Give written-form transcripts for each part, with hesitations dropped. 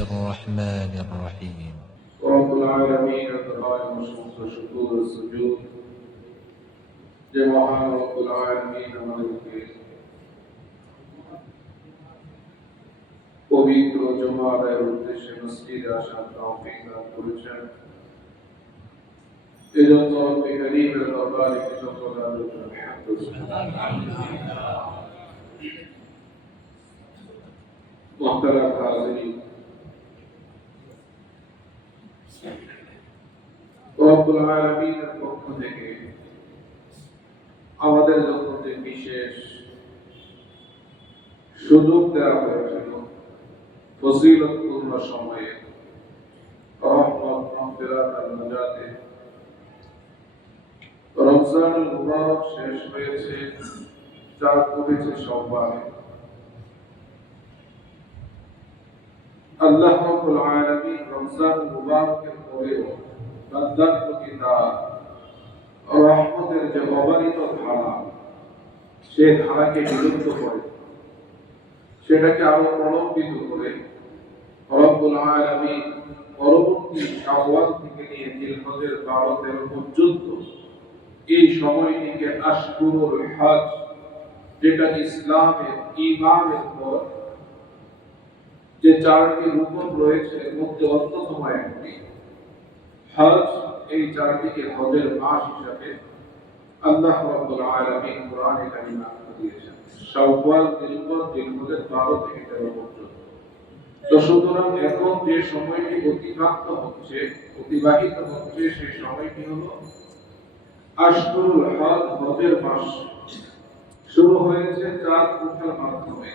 الرحمن الرحيم رب العالمين تبارك وشكر شكور السجود جماعة رب العالمين আমাদেরকে পবিত্র জুমার উদ্দেশ্যে মসজিদে আসার তৌফিক দান করেছেন। এজন্য রব্বে করিমের দরবারে কৃতজ্ঞতা আলহামদুলিল্লাহ। মুহতারাম হাজিরিন, রব্বুল আলামিনের পক্ষ থেকে আমাদের জন্য যে বিশেষ সুযোগ দেওয়া হয়েছিল ফজিলতপূর্ণ সময়ে রহমত মাগফিরাত আর নাজাতে রমজানুল মুবারক শেষ হয়েছে, চাঁদ উঠেছে সোমবারে। আল্লাহ রাব্বুল আলামিন রমজানুল মুবারকের পরেও বান্দার প্রতি তার রহমতের যে অবারিত ধারা, সে ধারাকে বিলুপ্ত করে, সেটাকে আরো প্রলম্বিত করে রব্বুল আলামিন পরবর্তী শাওয়াল থেকে নিয়ে জিলহজের 12-13 পর্যন্ত এই সময়টিকে আশহুরুল হজ, যেটা ইসলামের ঈমানের পর যে 4টি রুকন রয়েছে এর মধ্যে অন্যতম একটি হজ, এই 4টিকে হজের মাস হিসাবে আল্লাহ রাব্বুল আলামিন কোরআনে কারিমে দিয়েছেন। শাওয়াল, জিলহজ, জিলহজের 12 থেকে 13 পর্যন্ত। তো সুতরাং এখন যে সময়টি অতিবাহিত হচ্ছে সেই সময়টি হলো আশহুরুল হজ, হজের মাস। শুরু হয়েছে চাঁদ ওঠার মাধ্যমে,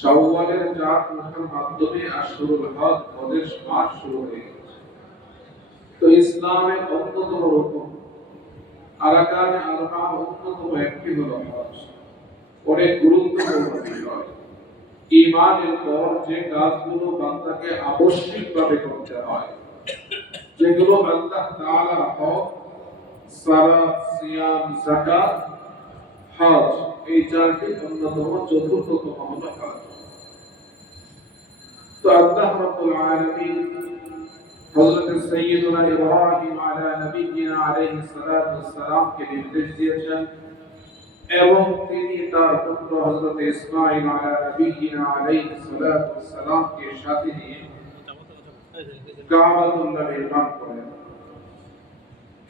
শাওয়ালের চাঁদ ওঠার মাধ্যমে আশহুরুল হজ, হজের মাস শুরু হয়ে গেছে। তো ইসলামের অন্যতম রকম আরকানে আরবা অন্যতম একটি হলো হজ। অনেক গুরুত্বপূর্ণ বিষয়। ঈমানের পর যে কাজগুলো বান্দাকে আবশ্যিকভাবে করতে হয়, যেগুলো আল্লাহ তাআলার হক, সালাত, সিয়াম, যাকাত, হজ, এই 4টি অন্যতম, চতুর্থতম হলো হজ। তো আল্লাহ রাব্বুল আলামিন হযরত সাইয়্যিদুনা ইব্রাহিম আলা নবিয়্যিনা আলাইহিস সালাতু ওয়াস সালামকে নির্দেশ দিয়েছেন এবং তিনি তার পুত্র হযরত ইসমাঈল আলা নবিয়্যিনা আলাইহিস সালাতু ওয়াস সালামকে সাথে নিয়ে কাবাতুল্লাহ নির্মাণ করেন।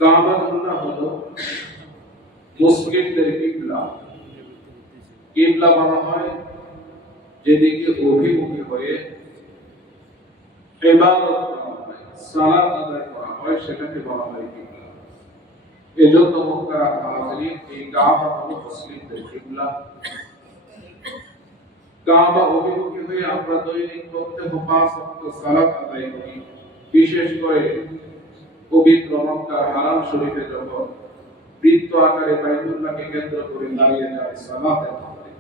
কাবাতুল্লাহ হলো মুসলিমদের কিবলা। কিবলা বলা হয় যেদিকে অভিমুখী হয়ে ইবাদত করা হয়, সালাত আদায় করা হয়, সেটাকে বলা হয় কিবলা। এজন্য মুহতারাম হাজিরিন, এই কাবা হলো মুসলিমদের কিবলা। কাবা অভিমুখী হয়ে আমরা দৈনিক প্রত্যেক 5 ওয়াক্ত সালাত আদায় করি। বিশেষ করে পবিত্র মক্কার হারাম শরীফে যখন বৃত্ত আকারে বাইতুল্লাহকে কেন্দ্র করে দাঁড়িয়ে যায় সালাতের মধ্যে,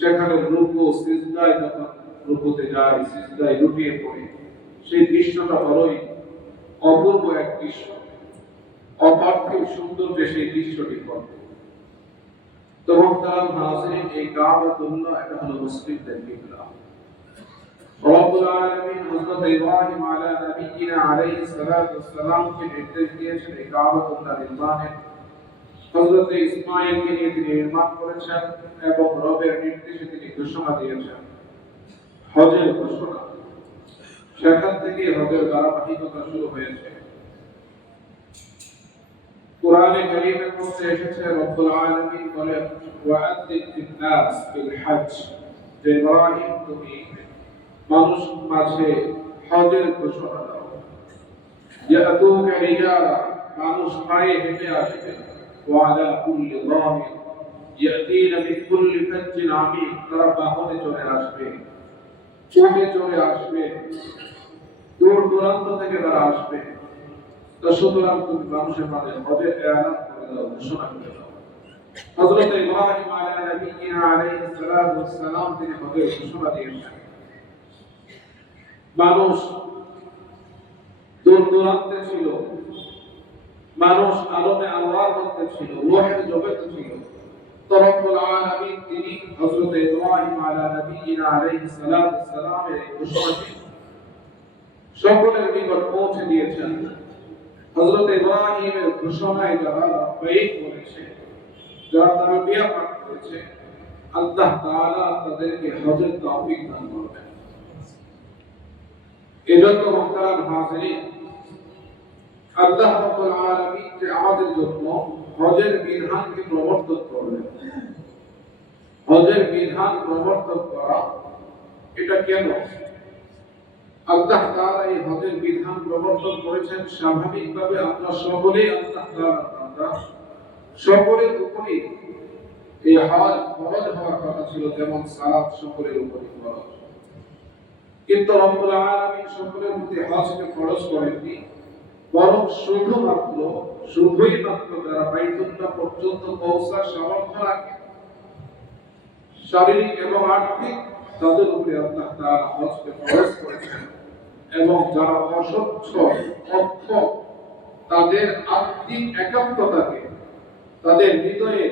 সেখানে রুকু সিজদায় যখন রুকুতে যায়, সিজদায় লুটিয়ে পড়ে, সেই দৃশ্যটা বড়ই অপূর্ব এক দৃশ্য, অপার্থিব সুন্দর যে সেই দৃশ্যটি ঘটে। তো মুহতারাম হাজিরিন, এই কাবাতুল্লাহ এটা হলো মুসলিমদের কিবলা। রব্বুল আলামিন হযরত ইব্রাহিম আলা নবিয়্যিনা আলাইহিস সালাতু ওয়াস সালামকে নির্দেশ দিয়েছেন এই কাবাতুল্লাহ নির্মাণের। হযরত ইসমাঈলকে নিয়ে তিনি নির্মাণ করেছেন এবং রবের নির্দেশে তিনি ঘোষণা দিয়েছেন হজের ঘোষণা। সেখান থেকে হজের ধারাবাহিকতা শুরু হয়েছে। কোরআনে কারীমের মধ্যে এসেছে রব্বুল আলামিন বলেন ওয়া'আদ্দিন ফিন-নাস বিল-হজ্জ, যে ইব্রাহিম তুমি মানুষ মাঝে হজের ঘোষণা দাও। ইয়াতুকা রিজালা, মানুষ পায়ে হেঁটে আসবে, ওয়া'আলা কুল্লি যামির ইয়াতিনা মিন কুল্লি ফাজ্জিন আমিক, তারা বাহনে চলে আসবে, উটে চলে আসবে, দূর দূরান্ত থেকে তারা আসবে। তো সুতরাং তুমি মানুষের মাঝে হজের এলান করে দাও, ঘোষণা করে দাও। হযরত ইব্রাহিম আলা নবিয়্যিনা আলাইহিস সালাতু ওয়াস সালাম তিনি হজের ঘোষণা দিয়েছেন। মানুষ দূর দূরান্তে ছিল, মানুষ আলমে আল্লাহর মধ্যে ছিল, রূহের জগতে ছিল। তো রব্বুল আলামিন তিনি হযরত ইব্রাহিম আলা নবিয়্যিনা আলাইহিস সালাতু ওয়াস সালামের এই ঘোষণাটি সকলের নিকট পৌঁছে দিয়েছেন। হযরত ইব্রাহিমের ঘোষণায় যারা লাব্বাইক বলেছে, যারা তালবিয়া পাঠ করেছে, আল্লাহ তাআলা তাদেরকে হজের তৌফিক দান করবেন। এজন্য মুহতারাম হাজিরিন, আল্লাহ রাব্বুল আলামিন যে আমাদের জন্য হজের বিধানকে প্রবর্তন করলেন, হজের বিধান প্রবর্তন করা এটা কেন? আল্লাহ তাআলা এই হজের বিধান প্রবর্তন করেছেন স্বাভাবিকভাবে আমরা সকলেই আল্লাহ তাআলার বান্দা, সকলের উপরে এই হজ ফরজ হওয়ার কথা ছিল, যেমন সালাত সকলের উপরে ফরজ। কিন্তু রব্বুল আলামিন সকলের প্রতি হজকে ফরজ করেননি, বরং শুধুই মাত্র যারা বাইতুল্লাহ পর্যন্ত পৌঁছার সামর্থ্য রাখে, শারীরিক এবং আর্থিক, তাদের উপরে আল্লাহ তাআলা হজকে ফরজ করেছেন। এবং যারা অসচ্ছল, অক্ষম, তাদের আত্মিক একাত্মতাকে, তাদের হৃদয়ে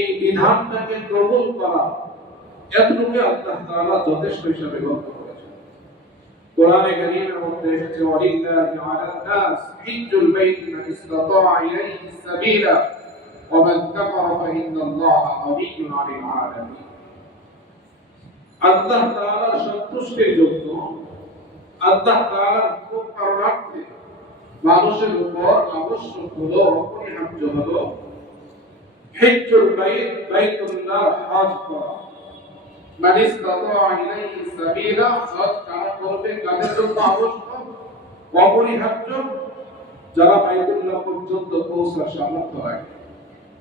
এই বিধানটাকে কবুল করা, এতটুকু আল্লাহ তাআলা যথেষ্ট হিসাবে গণ্য করেছেন। কোরআনে কারীমের মধ্যে এসেছে, ওয়ালিল্লাহি আলান নাস হিজ্জুল বাইতি মান ইসতাতাআ ইলাইহি সাবিলা ওয়া মান কাফারা ফাইন্নাল্লাহা গানিয়্যুন আনিল আলামিন। আল্লাহ তাআলার সন্তুষ্টির জন্য, আল্লাহ তাআলার উপকারার্থে মানুষের উপর আবশ্যক হলো, অপরিহার্য হলো হিজ্জুল বাইত, বাইতুল্লাহ হজ করা। মান ইসতাতাআ ইলাইহি সাবিলা, হজ কারা করবে, কাদের জন্য আবশ্যক, অপরিহার্য, যারা বাইতুল্লাহ পর্যন্ত পৌঁছার সামর্থ্য রাখে।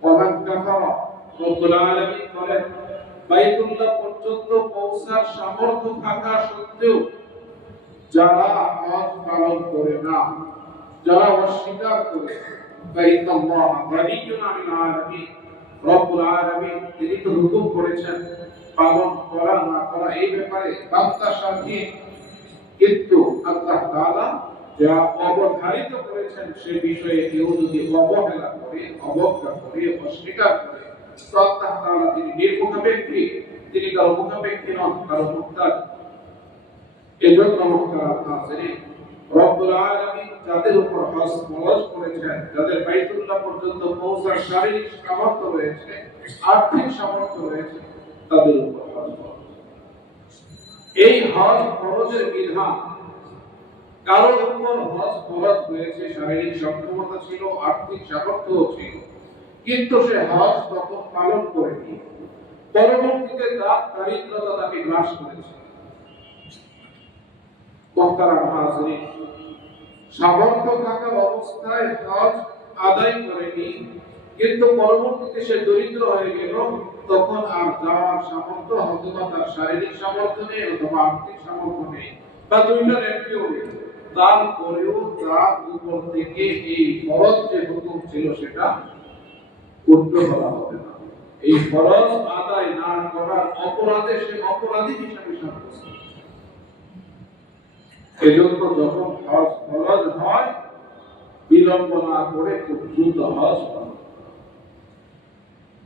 ওয়া মান কাফারা, রব্বুল আলামিন বলেন বাইতুল্লাহ পর্যন্ত পৌঁছার সামর্থ্য থাকা সত্ত্বেও যারা হজ পালন করে না, যারা অস্বীকার করে, ফাইন্নাল্লাহা গানিয়্যুন আনিল আলামিন, রব্বুল আলামিন তিনি তো হুকুম করেছেন পালন করা না করা এই ব্যাপারে বান্দা স্বাধীন, কিন্তু আল্লাহ তাআলা যা অবধারিত করেছেন সে বিষয়ে কেউ যদি অবহেলা করে, অবজ্ঞা করে, অস্বীকার করে, তো আল্লাহ তাআলা তিনি নির্মুখাপেক্ষী, তিনি কারো মুখাপেক্ষী নন, কারো মুহতাজ। এজন্য মুহতারাম হাজিরিন, রব্বুল আলামিন যাদের উপর হজ ফরজ করেছেন, যাদের বাইতুল্লাহ পর্যন্ত পৌঁছার শারীরিক সামর্থ্য রয়েছে, আর্থিক সামর্থ্য রয়েছে, তাদের উপর হজ ফরজ। এই হজ ফরজের বিধান, কারোর উপর হজ ফরজ হয়েছে, শারীরিক সক্ষমতা ছিল, আর্থিক সামর্থ্য ছিল, কিন্তু সে হজ তখন পালন করেনি, পরবর্তীতে তার দারিদ্রতা তাকে গ্রাস করেছে। মুহতারাম হাজিরিন, সামর্থ্য থাকা অবস্থায় হজ আদায় করেনি, কিন্তু পরবর্তীতে সে দরিদ্র হয়ে গেল, তখন আর যাওয়ার সামর্থ্য, অথবা তার শারীরিক সামর্থ্য নেই, অথবা আর্থিক সামর্থ্য নেই, বা দুইটার একটিও নেই, তারপরেও তার উপর থেকে এই ফরজ যে হুকুম ছিল সেটা উঠতে করা হবে না। এই ফরজ আদায় না করার অপরাধে সে অপরাধী হিসাবে সাব্যস্ত। এজন্য যখন হজ ফরজ হয়, বিলম্ব না করে খুব দ্রুত হজ পালন।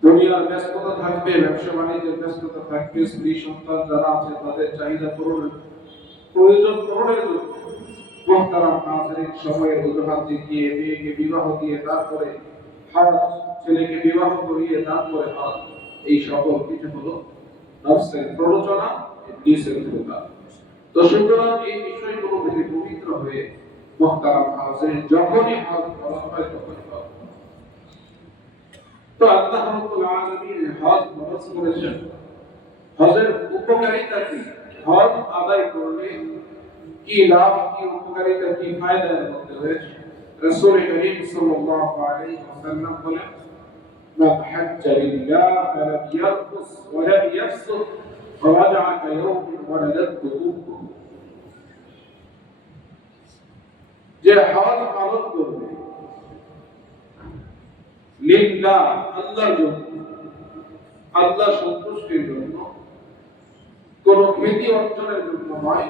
দুনিয়ার ব্যস্ততা থাকবে, ব্যবসা বাণিজ্যের ব্যস্ততা থাকবে, স্ত্রী সন্তান যারা আছে তাদের চাহিদা পূরণের, প্রয়োজন পূরণের জন্য মুহতারাম হাজিরিন, সময়ের অজুহাত দেখিয়ে মেয়েকে বিবাহ দিয়ে তারপরে হজ, ছেলেকে বিবাহ করিয়ে তারপরে হজ, এই সকল কিছু হলো নফসের প্ররোচনা, ইবলিসের ধোঁকা। তো সুতরাং এই বিষয়গুলো থেকে পবিত্র হয়ে মুহতারাম হাজিরিন, যখনই হজ ফরজ হয় তখনই হজ। তো আল্লাহ রাব্বুল আলামিন হজ ফরজ করেছেন। হজের উপকারিতা কি? হজ আদায় করলে কি লাভ, কি উপকারিতা, কি ফায়দা এর মধ্যে রয়েছে? রাসূল করিম সাল্লাল্লাহু আলাইহি ওয়াসাল্লাম বলেন, মান হাজ্জা লিল্লাহ ফালাম ইয়ারফুস ওয়া লাম ইয়াফসুক ফারাজআ কায়াউমিন ওয়ালাদাতহু উম্মুহু। যে হজ পালন করবে লিল্লাহ, আল্লাহর জন্য, আল্লাহ সন্তুষ্টির জন্য, কোন খ্যাতি অর্জনের জন্য নয়,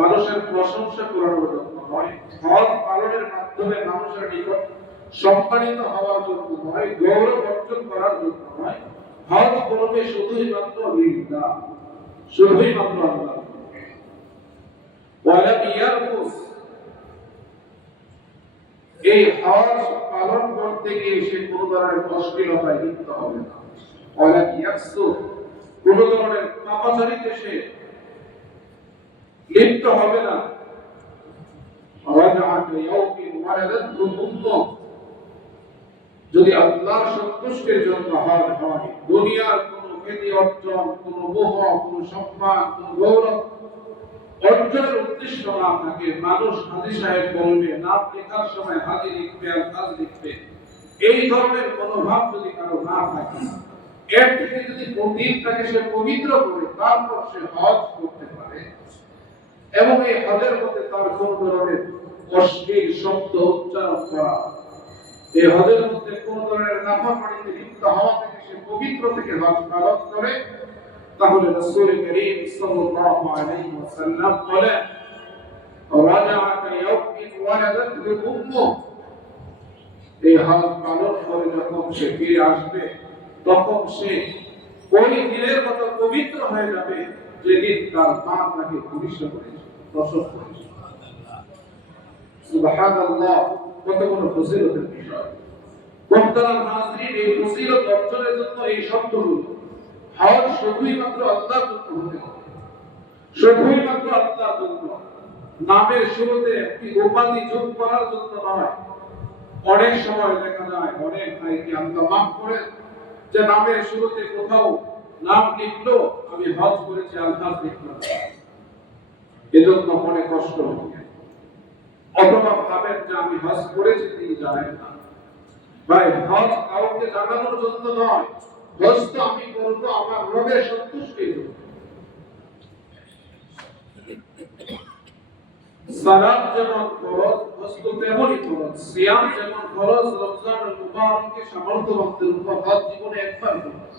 মানুষের প্রশংসা করানোর জন্য নয়, হজ পালনের মাধ্যমে মানুষের নিকট সম্মানিত হওয়ার জন্য নয়, গৌরব অর্জন করার জন্য নয়, হজ করবে শুধুই মাত্র লিল্লাহ, শুধুই মাত্র আল্লাহ। ওয়ালাম ইয়ারফুস, এই হজ পালন করতে গিয়ে সে কোনো ধরনের অশ্লীলতায় লিপ্ত হবে না, অনেক ইয়াকসু কোনো ধরনের পাপাচারিতে সে লিপ্ত হবে না। যদি আল্লাহ সন্তুষ্টির জন্য হজ হয়, দুনিয়ার কোনো খ্যাতি অর্জন, কোনো মোহ, কোনো সম্মান, কোনো গৌরব অর্জনের উদ্দেশ্য না থাকে, মানুষ হাজী সাহেব বলবে, নাম লেখার সময় হাজী লিখবে আর কাজ লিখবে, এই ধরনের মনোভাব যদি কারো না থাকে, এর থেকে যদি দিনটাকে সে পবিত্র করে তারপর সে হজ করতে পারে এবং এই হজের মধ্যে তার কোন ধরনের অশ্লীল শব্দ উচ্চারণ করা, এই হজের মধ্যে কোন ধরনের নাফরমানিতে লিপ্ত হওয়া থেকে সে পবিত্র থেকে হজ পালন করে, তাহলে রাসূল করিম সাল্লাল্লাহু আলাইহি ওয়াসাল্লাম বলেন, রাজাআ কায়াউমিন ওয়ালাদাতহু উম্মুহু, এই হজ পালন করে যখন সে ফিরে আসবে তখন সে ওই দিনের মতো পবিত্র হয়ে যাবে যেদিন তার মা তাকে ভূমিষ্ঠ করেছে, প্রসব করেছে। সুবহানাল্লাহ, কত বড় ফজিলতের বিষয়। মুহতারাম হাজিরিন, এই ফজিলত অর্জনের জন্য এই শব্দগুলো, হজ শুধুই মাত্র আল্লাহর জন্য হতে হবে, শুধুই মাত্র আল্লাহর জন্য, নামের শুরুতে একটি উপাধি যোগ করার জন্য নয়। অনেক সময় দেখা যায় অনেক ভাইকে আল্লাহ মাফ করে যে নামের শুরুতে কোথাও নাম লিখলো, আমি হজ করেছি আল্লাহ লিখলাম, এজন্য মনে কষ্ট হবে, অথবা ভাবেন যে আমি হজ করেছি তিনি জানেন না। ভাই, হজ কাউকে জানানোর জন্য নয়, হজ তো আমি করবো আমার রবের সন্তুষ্টির জন্য। সালাত যেমন ফরজ, হজ তো তেমনই ফরজ। সিয়াম যেমন ফরজ, রমজানুল মুবারককে সামর্থ্যবানদের উপর হজ জীবনে একবার ফরজ।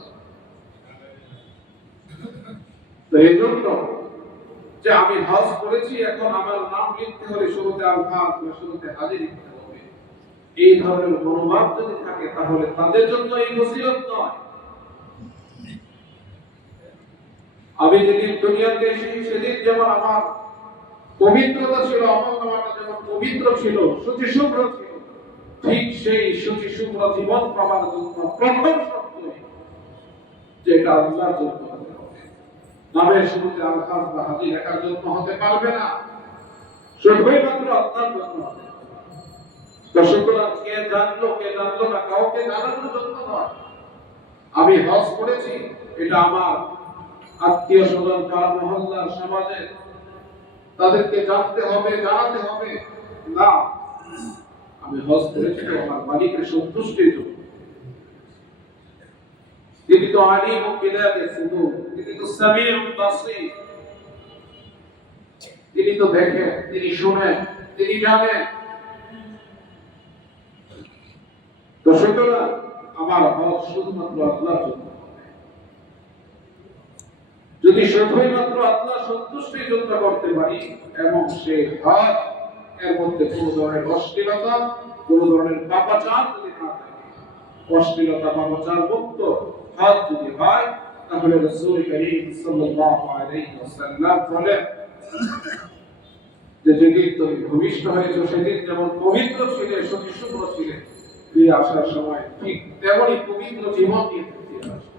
তো এই জন্য যে আমি হজ করেছি, এখন আমার নাম লিখতে হলে শুরুতে আল-হজ বা শুরুতে হাজি লিখতে হবে, এই ধরনের মনোভাব যদি থাকে তাহলে তাদের জন্য এই ফজিলত নয়। আমি যেদিন দুনিয়াতে এসেছি সেদিন যেমন আমার পবিত্রতা ছিল, আমলনামাটা যেমন পবিত্র ছিল, শুচি শুভ্র ছিল, ঠিক সেই শুচি শুভ্র জীবন পাওয়ার জন্য প্রথম শর্ত যে এটা আল্লাহর জন্য হতে হবে। নামের শুরুতে আল-হজ বা হাজি লেখার জন্য হতে পারবে না, শুধুই মাত্র আল্লাহর জন্য হবে। তো সুতরাং কে জানলো না, কাউকে জানানোর জন্য নয়। আমি হজ করেছি, এটা আমার আত্মীয় স্বজন, পাড়া মহল্লার, সমাজের তাদেরকে জানতে হবে, জানাতে হবে না, আমি হজ করেছি তো আমার মালিকের সন্তুষ্টির জন্য। তিনি তো আলিম বিদাতে সুদূর, তিনি তো সামিউন বাসীর, তিনি তো দেখেন, তিনি শুনেন, তিনি জানেন। তো সুতরাং আমার হজ শুধুমাত্র আল্লাহর জন্য। যদি শুধুই মাত্র আল্লাহ সন্তুষ্টির জন্য করতে পারি এবং সেই হজ এর মধ্যে কোনো ধরনের অশ্লীলতা, কোনো ধরনের পাপাচার যদি না থাকে, অশ্লীলতা পাপাচার মুক্ত হজ যদি হয়, তাহলে রাসূল করিম সাল্লাল্লাহু আলাইহি ওয়াসাল্লাম বলেন যে যেদিন তুমি ভূমিষ্ঠ হয়েছো সেদিন যেমন পবিত্র ছিলে, শুচি শুভ্র ছিলে, ফিরে আসার সময় ঠিক তেমনই পবিত্র জীবন নিয়ে ফিরে আসবে।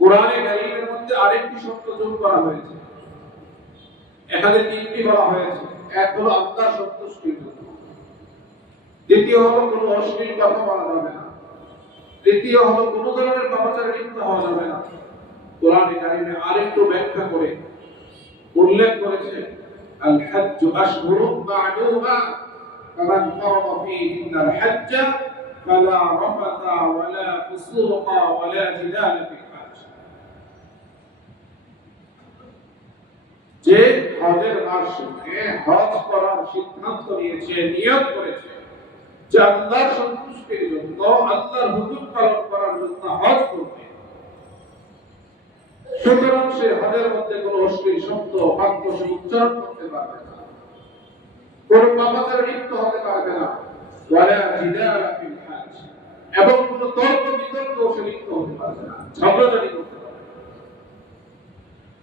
কোরআনে কারীমের মধ্যে আরেকটি শব্দ যোগ করা হয়েছে, এখানে তিনটি বলা হয়েছে। এক হলো আল্লাহ সন্তুষ্টির জন্য, দ্বিতীয় হলো কোনো অশ্লীল কথা বলা যাবে না, তৃতীয় হলো কোনো ধরনের পাপাচারে লিপ্ত হওয়া যাবে না। কোরআনে কারীমে আরেকটু ব্যাখ্যা করে উল্লেখ করেছে, আল হজ্জু আশহুরুম মা'লুমাত ফামান ফারাদা ফীহিন্নাল হজ্জ ফালা রাফাথা ওয়ালা ফুসুকা ওয়ালা জিদালা ফিল হজ্জ। যে হজের মাসে হজ করার সিদ্ধান্ত নিয়েছে, নিয়ত করেছে যে আল্লাহর সন্তুষ্টির জন্য, আল্লাহর হুকুম পালন করার জন্য হজ করবে, সুতরাং সে হজের মধ্যে কোনো অশ্লীল শব্দ, বাক্য সে উচ্চারণ করতে পারবে না, কোনো পাপাচারে লিপ্ত হতে পারবে না, ওয়ালা জিদালা ফিল হজ্জ, এবং কোনো তর্ক বিতর্ক সে লিপ্ত হতে পারবে না, ঝগড়াঝাটি করতে পারবে না,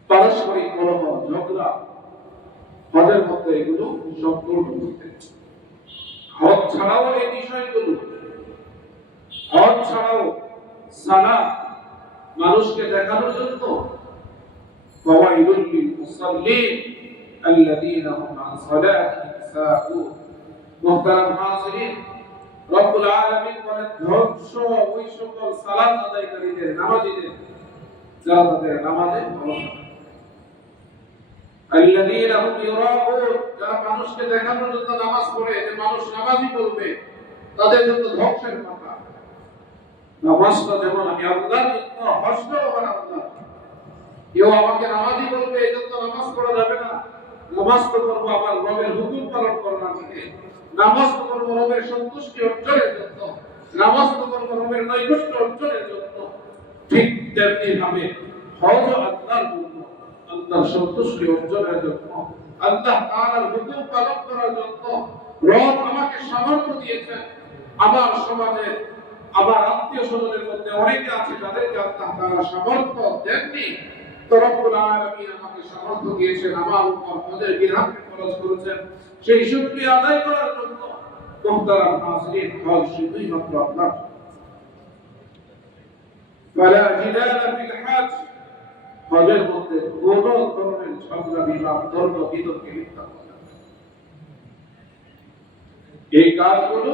পারস্পরিক কলহ, ঝগড়া হজের মধ্যে এগুলো সম্পূর্ণ করতে। হজ ছাড়াও এই বিষয়গুলো, হজ ছাড়াও সালাত মানুষকে দেখানোর জন্য ফাওয়াইলুল লিল মুসাল্লিন আল্লাযীনা হুম আন সালাতিহিম সাহুন। মুহতারাম হাজিরিন, রব্বুল আলামিন বলেন ধ্বংস ওই সকল সালাত আদায়কারীদের, নামাজীদের যারা তাদের নামাজে ভালো থাকে। আল্লাযীনা হুম ইউরাউন, যারা মানুষকে দেখানোর জন্য নামাজ পড়ে যে মানুষ নামাজি বলবে, তাদের জন্য ধ্বংসের কথা। নামাজটা যেমন আমি আল্লাহর জন্য, হজটাও আমার আল্লাহ। কেউ আমাকে নামাজি বলবে এই জন্য নামাজ পড়া যাবে না। নামাজ তো করবো আমার রবের হুকুম পালন করার জন্য, নামাজ তো করবো রবের সন্তুষ্টি অর্জনের জন্য, নামাজ তো করবো রবের নৈকট্য অর্জনের জন্য। ঠিক তেমনি ভাবে হজ আল্লাহর জন্য, আল্লাহর সন্তুষ্টি অর্জনের জন্য, আল্লাহ তাআলার হুকুম পালন করার জন্য। রব আমাকে সামর্থ্য দিয়েছেন। আমার সমাজে আমার আত্মীয় স্বজনের মধ্যে অনেকে আছে যাদেরকে আল্লাহ তাআলা সামর্থ্য দেননি, তো রব্বুল আলামিন আমাকে সামর্থ্য দিয়েছেন, আমার উপর হজের বিধান খরচ করেছেন, সেই শুকরিয়া আদায় করার জন্য। মুহতারাম হাজিরিন, হজ শুধুই মাত্র আপনার। ফালা জিদালা ফিল হজ, হজের মধ্যে কোন ধরনের ঝগড়া বিবাদ তর্ক বিতর্কে লিপ্ত হওয়া যাবে না। এই কাজগুলো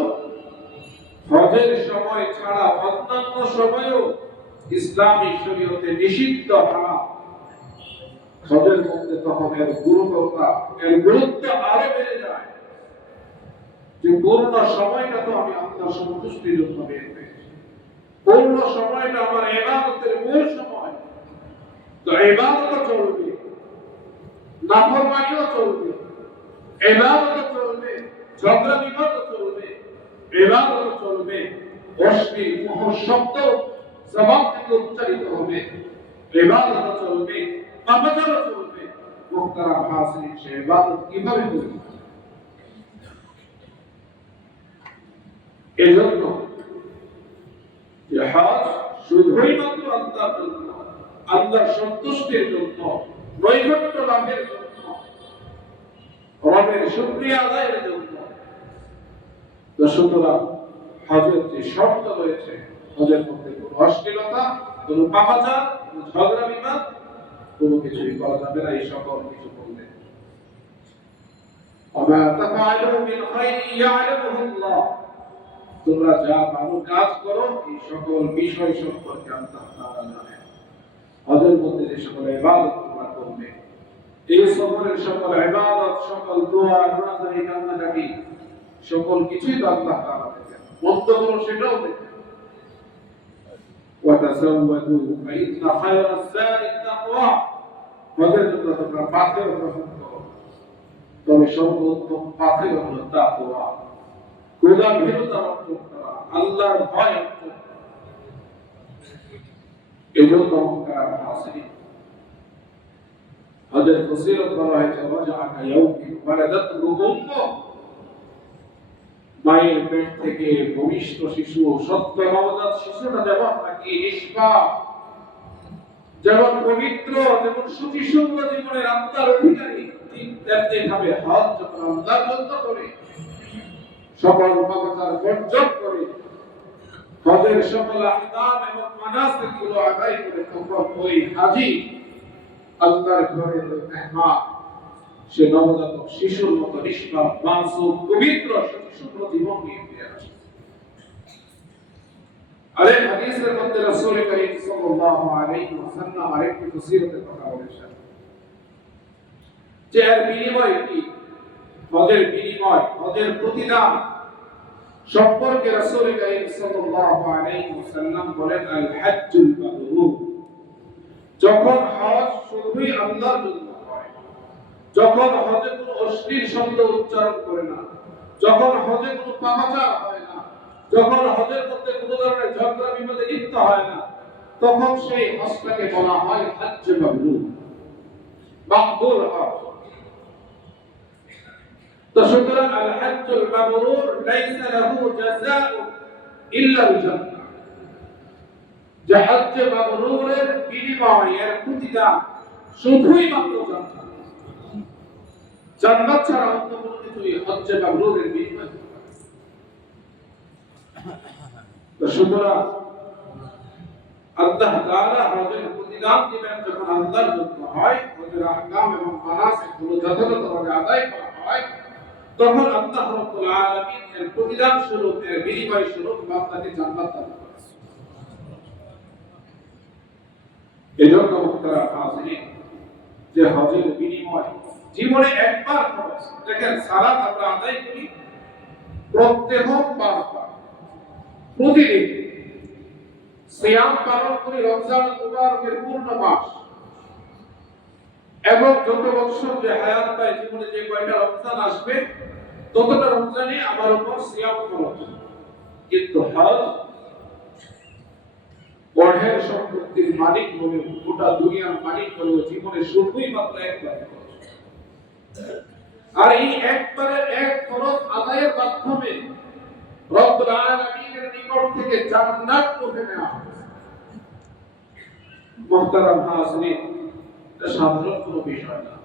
হজের সময় ছাড়া অন্যান্য সময়েও ইসলামী শরীয়তে নিষিদ্ধ। হারাম। হজের মধ্যে তখন এর গুরুত্বতা, এর গুরুত্ব আরো বেড়ে যায় যে পূর্ণ সময়টা তো আমি আল্লাহর সন্তুষ্টির জন্য বের হয়েছি, পূর্ণ সময়টা আমার ইবাদতের মূল সময়। তো ইবাদত চলবে, নাফরমানিও চলবে, ইবাদত চলবে, ঝগড়া বিবাদ চলবে, ইবাদত চলবে, অশ্লীল মোহ শব্দ জবান থেকে উচ্চারিত হবে, ইবাদত চলবে, পাপাচার চলবে। মুহতারাম হাজিরিন, সে ইবাদত কিভাবে করবে? এজন্য যে হজ শুধুই মাত্র আল্লাহর জন্য, আল্লাহর সন্তুষ্টির জন্য, নৈকট্য লাভের জন্য, রবের শুকরিয়া আদায়ের জন্য। তো সুতরাং হজের যে শর্ত রয়েছে, হজের মধ্যে কোনো অশ্লীলতা, কোনো পাপাচার, কোনো ঝগড়া বিবাদ কোনো কিছুই করা যাবে না। এই সকল কিছু করলে ওমা তাফআলু মিন খায়রিন ইয়া'লামুহু আল্লাহ, তোমরা যা ভালো কাজ করো এই সকল বিষয় সম্পর্কে আল্লাহ তাআলা জানেন। হজের মধ্যে যে সকল ইবাদত তোমরা করবে, এই সকলের সকল ইবাদত, সকল দোয়া, মুনাজাত, কান্নাকাটি, সকল কিছুই তো আল্লাহ তাআলা দেখেন। মন্দ করো সেটাও দেখেন। ওয়াতাসাওয়াদু ফাইন্না খায়রাজ যাদি তাকওয়া, হজের জন্য তোমরা পাথেয় গ্রহণ করো, তবে সর্বোত্তম পাথেয় হলো তাকওয়া, খোদা ভীরুতা অর্জন করা, আল্লাহর ভয় অর্জন করা। এজন্য মুহতারাম হাজিরিন, হজের ফজিলত বলা হয়েছে ওয়াজআকা ইয়াউমি ওয়ালাদাতহু উম্মুহু, মায়ের পেট থেকে ভূমিষ্ঠ শিশু, সত্য নবজাত শিশুটা যেমন নাকি নিষ্পাপ, যেমন পবিত্র, যেমন সুচিসুন্দর জীবনের আত্মার অধিকারী, ঠিক তেমনি ভাবে হজ যখন আল্লাহর জন্য করে, সকল পাপাচার বর্জন করে, হজের সকল আহকাম এবং মানাসিক গুলো আদায় করে, তখন ওই হাজী আল্লাহর ঘরের মেহমান, সে নবজাত শিশুর মতো নিষ্পাপ, মাসুম, পবিত্র, সুচিসুন্দর জীবন নিয়ে ফিরে আসে। আরে হাদিসের মধ্যে রাসূল করিম সাল্লাল্লাহু আলাইহি ওয়াসাল্লাম আরেকটি ফজিলতের কথা বলেছেন যে এর বিনিময় কি? হজের বিনিময়, হজের প্রতিদান সম্পর্কে রাসূল করিম সাল্লাল্লাহু আলাইহি ওয়াসাল্লাম বলেন আল হজ্জুল মাবরুর, যখন হজ শুধুই আল্লাহর জন্য হয়, যখন হজে কোনো অশ্লীল শব্দ উচ্চারণ করে না, যখন হজে কোনো পাপাচার হয় না, যখন হজের মধ্যে কোনো ধরনের ঝগড়া বিবাদে লিপ্ত হয় না, তখন সেই হজটাকে বলা হয় হজ্জ মাবরুর, মাকবুল হজ। তো সুতরাং আল হজ্জুল মাবরুর লাইসা লাহু জাযাউ ইল্লা আল জান্নাহ, যে হজ্জ মাবরুরের বিনিময়, এর প্রতিদান শুধুই মাত্র জান্নাত। জান্নাত ছাড়া অন্য কোনো কিছুই হজ্জ মাবরুরের বিনিময় নয়। তো সুতরাং আল্লাহ তাআলা হজের প্রতিদান দিবেন যখন আল্লাহর জন্য হয়, হজের আহকাম এবং মানাসিকগুলো যথাযথভাবে আদায় করা হয়, তখন আল্লাহ রাব্বুল আলামিন এর প্রতিদান স্বরূপ, এর বিনিময় স্বরূপ বান্দাকে জান্নাত দান করেন। এজন্য মুহতারাম হাজিরিন, যে হজের বিনিময় জীবনে একবার খরচ, দেখেন সালাত আমরা আদায় করি প্রত্যেক 5 বার, প্রতিদিন সিয়াম পালন করি রমজান মুবারকের পূর্ণ মাস, এবং যত বছর যে হায়াত পায় জীবনে যে কয়টা রমজান আসবে ততটা রমজানে আমার উপর সিয়াম খরচ। কিন্তু হজ পরের সম্পত্তির মালিক হলেও, গোটা দুনিয়ার মালিক হলেও জীবনে শুধুই মাত্র একবার খরচ। আর এই একবারের এক খরচ আদায়ের মাধ্যমে রব্বুল আলামিনের নিকট থেকে জান্নাত তুলে নেওয়া হবে। মুহতারাম হাজিরিন, এটা সাধারণ কোনো বিষয় না।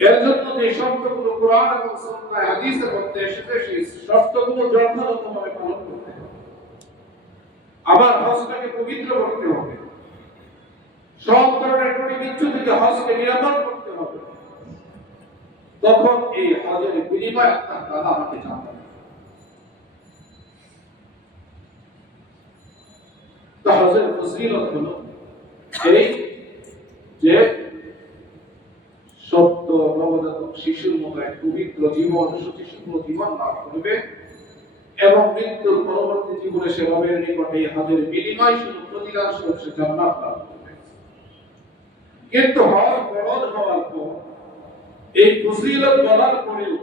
এর জন্য যে শর্তগুলো কোরআন এবং সুন্নাহ হাদিসের মধ্যে এসেছে, সেই শর্তগুলো যথাযথভাবে পালন করতে হবে। আবার হজটাকে পবিত্র করতে হবে, সব ধরনের ত্রুটি থেকে হজকে নিরাপদ করতে হবে। তখন এই হজের বিনিময় আল্লাহ তাআলা আমাকে জানাবেন। তো হজের ফজিলত হলো এই যে সত্য নবজাতক শিশুর মতো এক পবিত্র জীবন, সুচিসম্পন্ন জীবন লাভ করবে, এবং মৃত্যুর পরবর্তী জীবনে সে রবের নিকটে হজের বিনিময় স্বরূপ, প্রতিদান স্বরূপ সে জান্নাত লাভ করবে। কিন্তু হজ ফরজ হওয়ার পর, এই ফজিলত বলার পরেও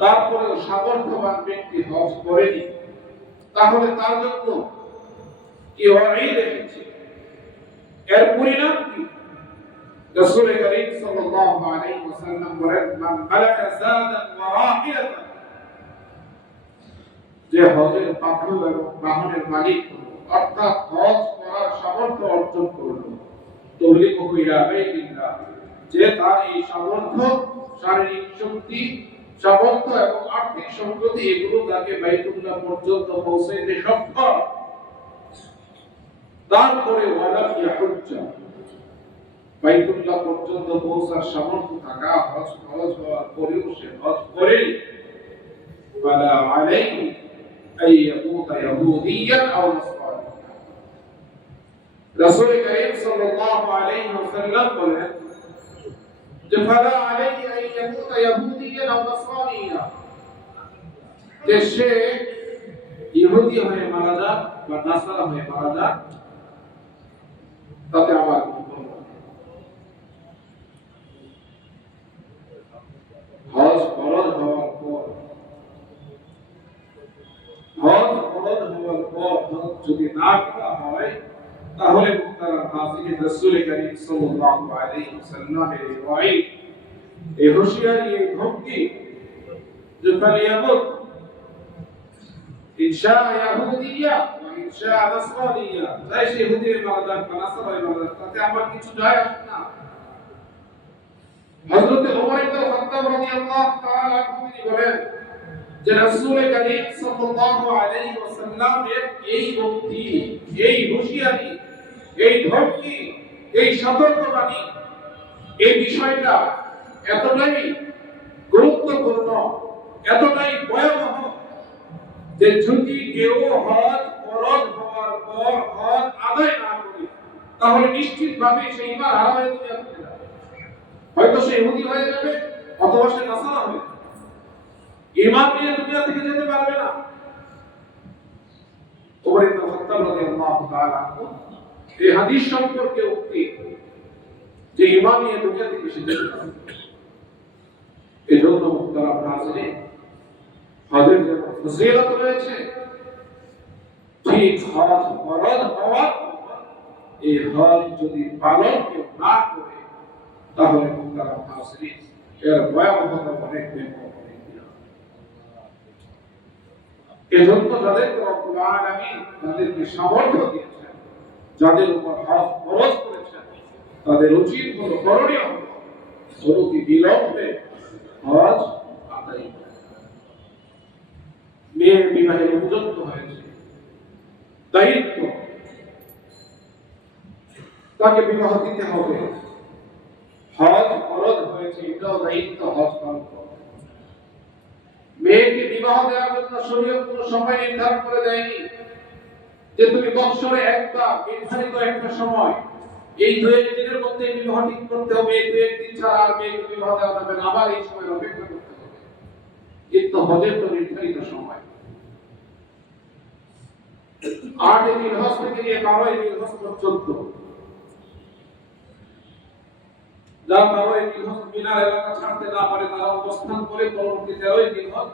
তারপরেও সামর্থ্যবান ব্যক্তি হজ করেনি, তাহলে তার জন্য কি ওয়াঈদ এসেছে, এর পরিণাম কি? রাসূল করিম সাল্লাল্লাহু আলাইহি ওয়াসাল্লাম বলেন, মান মালাকা যাদান ওয়া রাহিলাতান, যে হজের পাথর এবং বাহনের মালিক হলো, অর্থাৎ হজ করার সামর্থ্য অর্জন করলো, তবলিগু ইলা বাইতিল্লাহ, যে তার এই সামর্থ্য, শারীরিক শক্তি, সামর্থ্য এবং আর্থিক সম্পত্তি এগুলো তাকে বাইতুল্লাহ পর্যন্ত পৌঁছাইতে সক্ষম, তারপরে ওয়ালাম ইয়াহুজ্জা, বাইতুল্লাহ পর্যন্ত পৌঁছার সামর্থ্য থাকা, হজ ফরজ হওয়ার পরেও সে হজ করেনি, ফালা আলাইহি আই ইয়ামুতা ইয়াহুদিয়ান আও নাসরানিয়ান। রাসূল করিম সাল্লাল্লাহু আলাইহি ওয়াসাল্লাম বলেন যে ফালা আলাইহি আই ইয়ামুতা ইয়াহুদিয়ান আও নাসরানিয়ান, যে সে ইহুদি হয়ে মারা যাক বা নাসারা হয়ে মারা যাক, তাতে আমার হজ ফরজ হওয়ার পর, হজ যদি না করা হয়, তাহলে মুহতারাম হাজিরিন, রাসূল করিম সাল্লাল্লাহু আলাইহি ওয়াসাল্লামের এই ওয়াঈদ, এই হুঁশিয়ারি, এই ধমকি, যে ফালিয়ামুত ইনশা ইয়াহুদিয়া ওয়া ইনশা নাসরানিয়া, তাই সে ইহুদি মারা যাক বা নাসারা মারা যাক, তাতে আমার কিছু যায় আসে না। হযরত ওমর ইবনে খাত্তাব রাদিয়াল্লাহু তাআলা আনহু বলেন যে রাসূল করিম সাল্লাল্লাহু আলাইহি ওয়াসাল্লামের এই উক্তি, এই হুঁশিয়ারি, এই ধমকি, এই সতর্কবাণী, এই বিষয়টা এতটাই গুরুত্বপূর্ণ, এতটাই ভয়াবহ, যে যদি কেউ হজ ফরজ হওয়ার পর হজ আদায় না করে, তাহলে নিশ্চিতভাবে সেই ঈমান হারা হয়ে দুনিয়া থেকে যাবে। হয়তো সে ইহুদি হয়ে যাবে, অথবা সে নাসারা হয়ে যাবে, ঈমান নিয়ে দুনিয়া থেকে যেতে পারবে না। ওমর ইবনে খাত্তাব রাদিয়াল্লাহু তাআলা এই হাদিস সম্পর্কে উক্তি, যে ঈমান নিয়ে দুনিয়া থেকে সে যেতে পারবে। এজন্য মুহতারাম হাজিরিন, হজের যে ফজিলত রয়েছে, ঠিক হজ ফরজ হওয়ার এই হজ যদি পালন কেউ না করে, তাহলে মুহতারাম হাজিরিন, এর ভয়াবহতা অনেক ব্যাপক। এজন্য যাদেরকে রব্বুল আলামিন তাদেরকে সামর্থ্য দিয়েছেন, যাদের উপর হজ ফরজ করেছেন, তাদের উচিত হলো, করণীয় হলো অতি বিলম্বে হজ আদায় করা। মেয়ের বিবাহে উপযুক্ত হয়েছে, দায়িত্ব, তাকে বিবাহ দিতে হবে, হজ ফরজ হয়েছে, এটাও দায়িত্ব, হজ পালন করা। মেয়েকে বিবাহ দেওয়ার জন্য শরীয়ত কোনো সময় নির্ধারণ করে দেয়নি যে তুমি বৎসরে একবার নির্ধারিত একটা সময় এই 2-1 দিনের মধ্যে বিবাহ ঠিক করতে হবে, এই 2-1 দিন ছাড়া আর মেয়েকে বিবাহ দেওয়া যাবে না, আবার এই সময় অপেক্ষা করতে হবে। কিন্তু হজের তো নির্ধারিত সময়, 8 জিলহজ থেকে নিয়ে 12 জিলহজ পর্যন্ত। যারা 12 জিলহজ মিনার এলাকা ছাড়তে না পারে তারা অবস্থান করে পরবর্তী 13 জিলহজ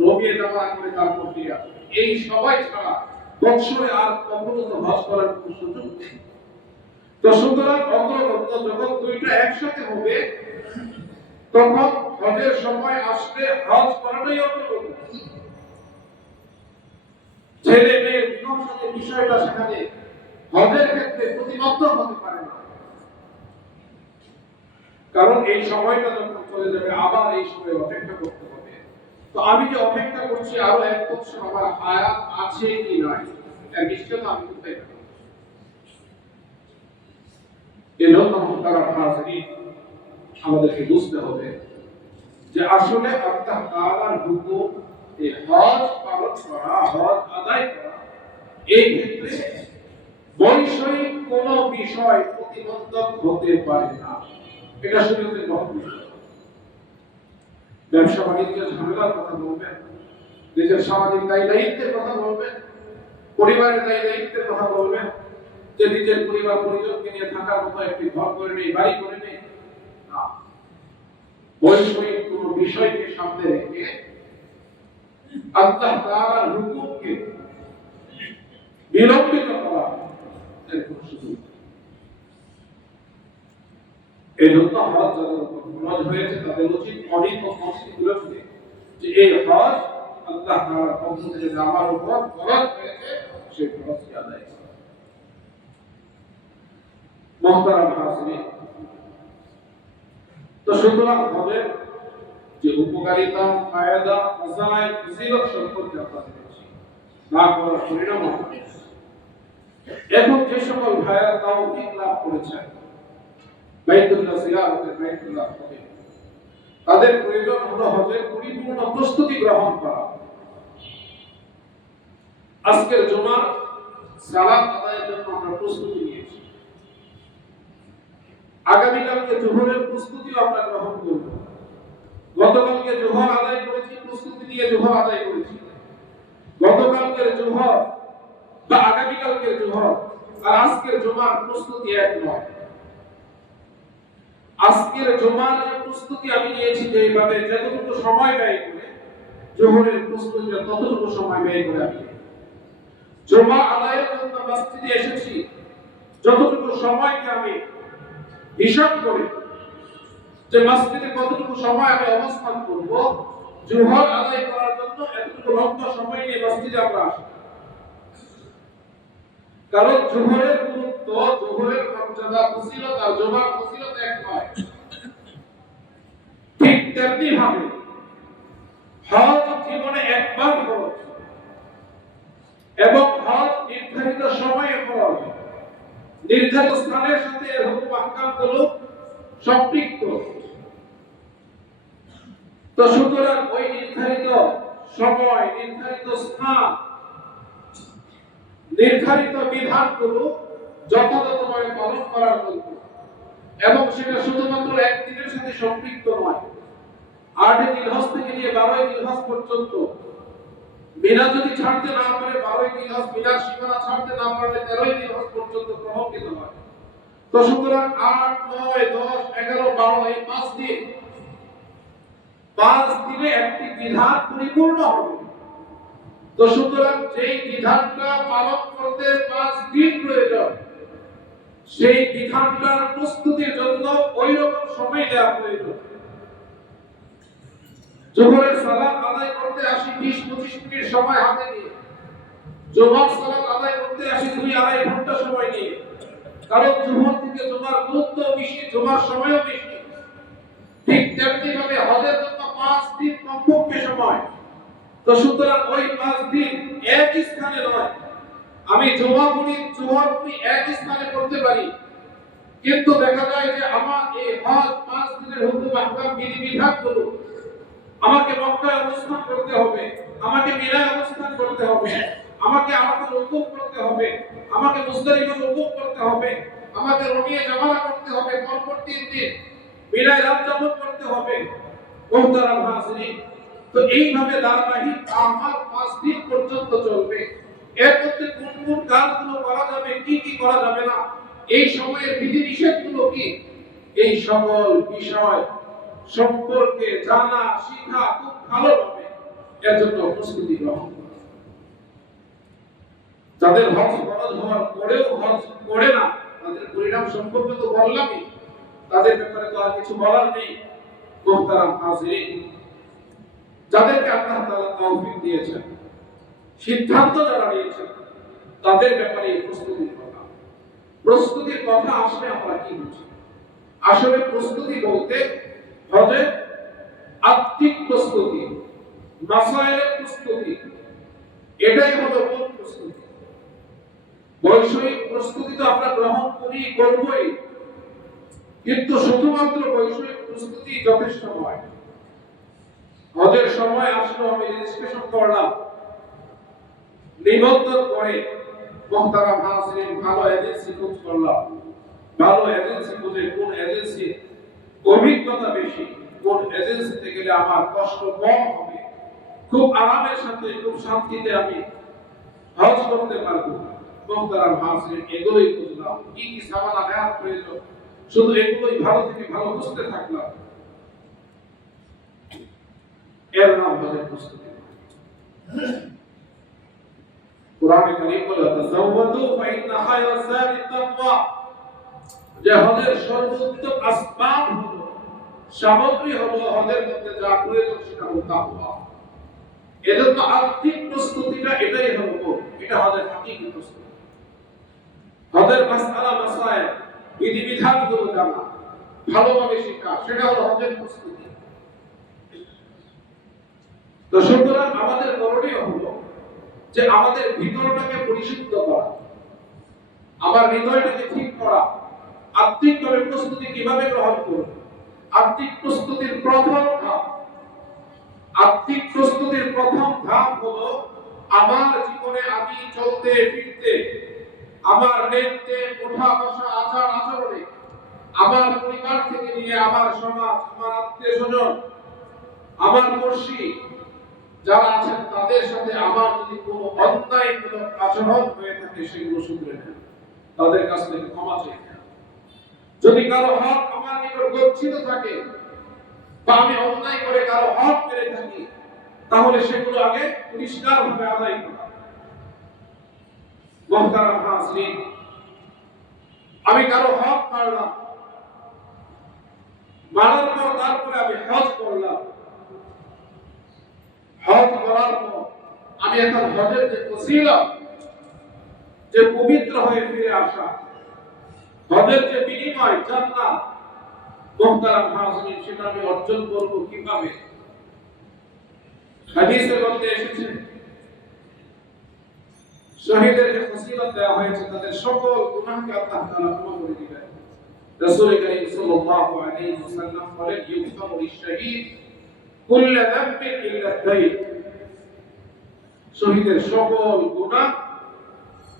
রবিয়ে যাওয়া করে তারপর ফিরে আসে। এই সবাই ছাড়া বৎসরে আর কখনো তো হজ করার কোনো সুযোগ নেই। তো সুতরাং অগ্রগণ্য যখন দুইটা একসাথে হবে তখন হজের সময় আসলে হজ করাটাই অগ্রগণ্য। ছেলে মেয়ের বিবাহ সাথে বিষয়টা সেখানে হজের ক্ষেত্রে প্রতিবদ্ধ হতে পারে না, কারণ এই সময়টা যখন চলে যাবে আবার এই সময় অপেক্ষা করতে হবে। তো আমি যে অপেক্ষা করছি আরো 1 বছর আমার হায়াত আছে কি নাই এটা নিশ্চিত আমি বলতে পারি। এজন্য তারা হাজিরিন আমাদেরকে বুঝতে হবে যে আসলে আল্লাহ তাআলার হুকুম এই হজ পালন করা, হজ আদায় করা, এই ক্ষেত্রে বৈষয়িক কোনো বিষয় প্রতিবন্ধক হতে পারে না। এটা শরীয়তের বিষয়। ব্যবসা বাণিজ্যের ঝামেলার কথা বলবেন, নিজের সামাজিক দায়িত্বের কথা বলবেন, পরিবারের দায়িত্বের কথা বলবেন, যে নিজের পরিবার পরিজনকে নিয়ে থাকার মতো একটি ঘর করে নেই, বাড়ি করে নেই, না। বৈষয়িক কোন বিষয়কে সামনে রেখে আল্লাহ তাআলার হুকুমকে বিলম্বিত করা এর কোনো সুযোগ নেই। এই জন্য হজ যাদের উপর ফরজ হয়েছে তাদের উচিত অনেক মসজিদগুলোতে যে এই হজ আল্লাহ তাআলার পক্ষ থেকে যে আমার উপর ফরজ হয়েছে সেই ফরজকে আদায় করা। মুহতারাম হাজিরিন, তো সুতরাং হজের যে উপকারিতা, ফায়দা, ফাজাইল, ফজিলত সম্পর্কে আমরা জেনেছি, না করার পরিণাম হবে। এখন যে সকল ভাইরা তাওফীক লাভ করেছেন বাইতুল্লাহ জিয়ারতের, বাইতুল্লাহ হবে, তাদের প্রয়োজন হলো হজের পরিপূর্ণ প্রস্তুতি গ্রহণ করা। আজকের জুমার সালাত আদায়ের জন্য আমরা প্রস্তুতি নিয়েছি, আগামীকালকে জোহরের প্রস্তুতিও আমরা গ্রহণ করব। গতকালকে জোহর আদায় করেছি, প্রস্তুতি নিয়ে জোহর আদায় করেছি। গতকালকের জোহর বা আগামীকালকের জোহর আর আজকের জুমার প্রস্তুতি এক নয়। আজকের জুমার যে প্রস্তুতি আমি নিয়েছি যেভাবে যতটুকু সময় ব্যয় করে, জোহরের প্রস্তুতি ততটুকু সময় ব্যয় করে আমি জুমা আদায়ের জন্য মসজিদে এসেছি, যতটুকু সময়কে আমি হিসাব করে যে মসজিদে কতটুকু সময় আমি অবস্থান করব, জোহর আদায় করার জন্য এতটুকু লম্বা সময় নিয়ে মসজিদে আমরা আসি। কারণ জোহরের গুরুত্ব, জোহরের মর্যাদা, ফজিলত আর জুমার ফজিলত এক নয়। ঠিক তেমনি ভাবে হজ জীবনে একবার ফরজ এবং হজ নির্ধারিত সময়ে ফরজ, নির্ধারিত স্থানের সাথে এর হুকুম আহকামগুলো সম্পৃক্ত। তো সুতরাং ওই নির্ধারিত সময়, নির্ধারিত স্থান, নির্ধারিত বিধানগুলো যথাযথভাবে পালন করার জন্য, এবং সেটা শুধুমাত্র একদিনের সাথে সম্পৃক্ত নয়, 8 জিলহজ থেকে নিয়ে 12 জিলহজ পর্যন্ত মিনা যদি ছাড়তে না পারে, 12 জিলহজ মিনার সীমানা ছাড়তে না পারলে 13 জিলহজ পর্যন্ত প্রভাবিত হয়। তো সুতরাং 8, 9, 10, 11, 12 এই 5 দিন, 5 দিনে একটি বিধান পরিপূর্ণ হবে। তো সুতরাং যেই বিধানটা পালন করতে 5 দিন প্রয়োজন, সেই বিধানটার প্রস্তুতির জন্য ওই রকম সময় দেওয়া প্রয়োজন। জোহরের সালাত আদায় করতে আসি 20-25 মিনিট সময় হাতে নিয়ে, জুমার সালাত আদায় করতে আসি 2-2.5 ঘন্টা সময় নিয়ে, কারণ জোহর থেকে জুমার গুরুত্ব বেশি, জুমার সময়ও বেশি। ঠিক তেমনি ভাবে হজের জন্য 5 দিন কমপক্ষে সময়, তো সুতরাং ওই 5 দিন এক স্থানে নয়, আমি জুমা পড়ি এক স্থানে পড়তে পারি, কিন্তু দেখা যায় যে আমার এই হজ 5 দিনের হুকুম আহকাম বিধিবিধানগুলো আমাকে মক্কায় অবস্থান করতে হবে, আমাকে মিনায় অবস্থান করতে হবে, আমাকে আরাফার উকুফ করতে হবে, আমাকে মুজদালিফার উকুফ করতে হবে, আমাকে রমিয়ে জামারা করতে হবে, পরপর 3 দিন মিনায় রাত যাপন করতে হবে। মুহতারাম হাজিরিন, তো এইভাবে ধারাবাহিক আমার 5 দিন পর্যন্ত চলবে। এর মধ্যে কোন কোন কাজগুলো করা যাবে, কি কি করা যাবে না, এই সময়ের বিধিনিষেধগুলো কি, এই সকল বিষয় সম্পর্কে জানা শিখা খুব ভালোভাবে এর জন্য প্রস্তুতি গ্রহণ করা। যাদের হজ ফরজ হওয়ার পরেও হজ করে না, তাদের পরিণাম সম্পর্কে তো বললামই, তাদের ব্যাপারে তো আর কিছু বলার নেই। মুহতারাম হাজিরিন, যাদেরকে আল্লাহ তাআলা তৌফিক দিয়েছেন, সিদ্ধান্ত যারা নিয়েছেন, তাদের ব্যাপারে প্রস্তুতির কথা আসলে আমরা কি বুঝি? আসলে প্রস্তুতি বলতে হজে আত্মিক প্রস্তুতি, মাসায়েলের প্রস্তুতি, এটাই হলো মূল প্রস্তুতি। বৈষয়িক প্রস্তুতি তো আমরা গ্রহণ করবই, কিন্তু শুধুমাত্র বৈষয়িক প্রস্তুতি যথেষ্ট নয়। হজের সময় আসলো, আমি রেজিস্ট্রেশন করলাম, নিবন্ধন করে মুহতারাম হাজিরিন ভালো এজেন্সি খোঁজ করলাম, ভালো এজেন্সি খুঁজে কোন এজেন্সি অভিজ্ঞতা বেশি, কোন এজেন্সিতে গেলে আমার কষ্ট কম হবে, খুব আরামের সাথে খুব শান্তিতে আমি হজ করতে পারবো। মুহতারাম হাজিরিন, এগুলোই বুঝলাম, কি কি সামানা নেওয়ার প্রয়োজন, শুধু এগুলোই ভালো থেকে ভালো বুঝতে থাকলাম। এর নাম হজের প্রস্তুতি। কোরআনে কারীম বলে, তাযাওয়াদু ফাইন্না খায়রাজ যাদি তাকওয়া, যে হজের সর্বোত্তম আসবাব হলো, সামগ্রী হলো, হজের মধ্যে যা প্রয়োজন সেটা হলো তাকওয়া। এজন্য আর্থিক প্রস্তুতিটা এটাই হলো, এটা হজের হাকিকি প্রস্তুতি। হজের মাসআলা মাসায়েল বিধিবিধানগুলো জানা, ভালোভাবে শেখা, সেটা হলো হজের প্রস্তুতি। তো সুতরাং আমাদের করণীয় হলো যে আমাদের ভিতরটাকে পরিশুদ্ধ করা, আমার হৃদয়টাকে ঠিক করা। আত্মিকভাবে প্রস্তুতি কিভাবে গ্রহণ করব? আত্মিক প্রস্তুতির প্রথম ধাপ হলো আমার জীবনে আমি চলতে ফিরতে, আমার লেনতে ওঠা বসা আচার আচরণে, আমার পরিবার থেকে নিয়ে আমার সমাজ, আমার আত্মীয় স্বজন, আমার পড়শি যারা আছেন, তাদের সাথে আমার যদি কোনো অন্যায়মূলক আচরণ হয়ে থাকে, সেগুলো শুধরে নেন, তাদের কাছ থেকে ক্ষমা চেয়ে নেন। যদি কারো হক আমার নিকট গচ্ছিত থাকে, বা আমি অন্যায় করে কারো হক মেরে থাকি, তাহলে সেগুলো আগে পরিষ্কারভাবে আদায় করা। মুহতারাম হাজিরিন, আমি কারো হক মারলাম, মারার পর তারপরে আমি হজ করলাম, হজ করার পর আমি এখন হজের যে ফজিলত, যে পবিত্র হয়ে ফিরে আসা, হজের যে বিনিময় জান্নাত, মুহতারাম হাজিরিন, সেটা আমি অর্জন করব কিভাবে? হাদিসের মধ্যে এসেছে, শহীদের যে ফজিলত দেওয়া হয়েছে, তাদের সকল গুনাহকে আল্লাহ তাআলা ক্ষমা করে দিবেন। রাসূল করিম সাল্লাল্লাহু আলাইহি ওয়াসাল্লাম বলেন, ইউগফারু লিশ-শাহীদ কুল্লু যামবিন ইল্লা আদ-দাইন, শহীদের সকল গুনাহ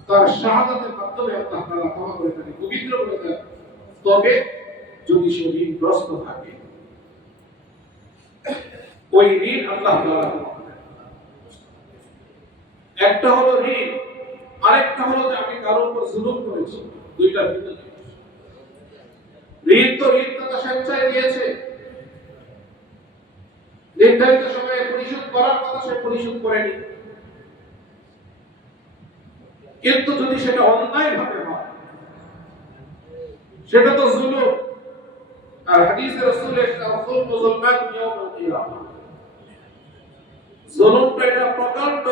তার শাহাদাতের মাধ্যমে আল্লাহ তাআলা ক্ষমা করে দেন, পবিত্র করে দেন, তবে যদি সে ঋণগ্রস্ত থাকে, ওই ঋণ আল্লাহ তাআলা ক্ষমা করে দেন। একটা হলো ঋণ, আরেকটা হলো যে আমি কারো উপর জুলুম করেছি, দুইটা ভিন্ন জিনিস। ঋণ তো স্বেচ্ছায় দিয়েছে, নির্ধারিত সময়ে পরিশোধ করার কথা সে পরিশোধ করেনি, কিন্তু যদি সেটা অন্যায় ভাবে হয়, সেটা তো জুলুম। আর হাদিসে রাসূল সাল্লাল্লাহু আলাইহি ওয়াসাল্লাম, জুলুমটা এটা প্রকাণ্ড